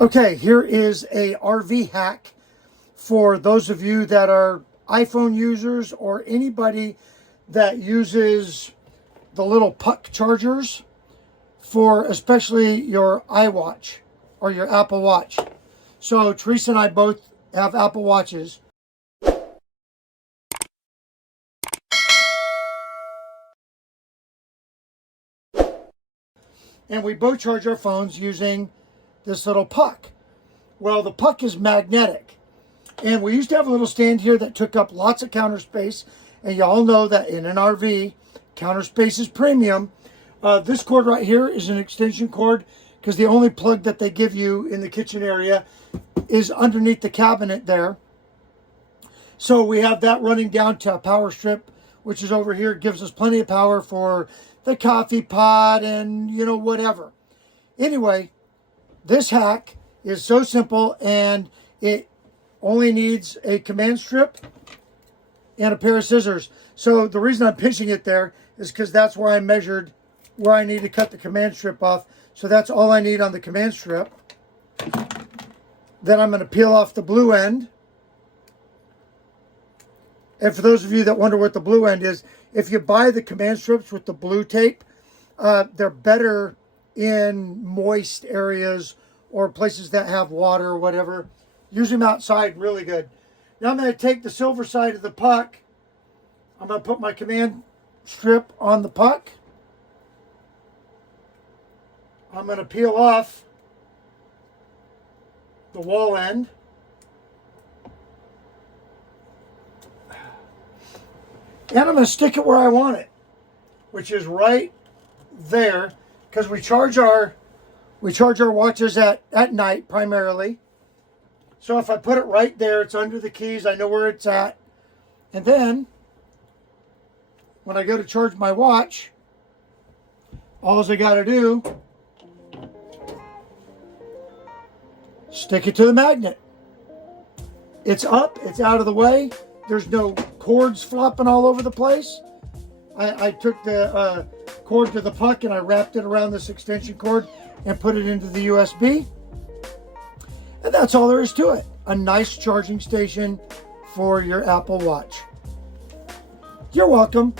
Okay, here is a RV hack for those of you that are iPhone users or anybody that uses the little puck chargers for especially your iWatch or your Apple Watch. So Teresa and I both have Apple Watches. And we both charge our phones using this little puck. Well, the puck is magnetic. And we used to have a little stand here that took up lots of counter space. And you all know that in an RV, counter space is premium. This cord right here is an extension cord because the only plug that they give you in the kitchen area is underneath the cabinet there. So we have that running down to a power strip, which is over here. It gives us plenty of power for the coffee pot and, you know, whatever. Anyway, this hack is so simple and it only needs a command strip and a pair of scissors. So the reason I'm pinching it there is because that's where I measured where I need to cut the command strip off. So that's all I need on the command strip. Then I'm going to peel off the blue end. And for those of you that wonder what the blue end is, if you buy the command strips with the blue tape, they're better in moist areas or places that have water or whatever. Use them outside, really good. Now I'm going to take the silver side of the puck. I'm going to put my command strip on the puck. I'm going to peel off the wall end. And I'm going to stick it where I want it, which is right there, because we charge our watches at night primarily. So if I put it right there, it's under the keys, I know where it's at. And then when I go to charge my watch, all I got to do, stick it to the magnet. It's up, it's out of the way. There's no cords flopping all over the place. I took the cord to the puck and I wrapped it around this extension cord and put it into the USB. And that's all there is to it. A nice charging station for your Apple Watch. You're welcome.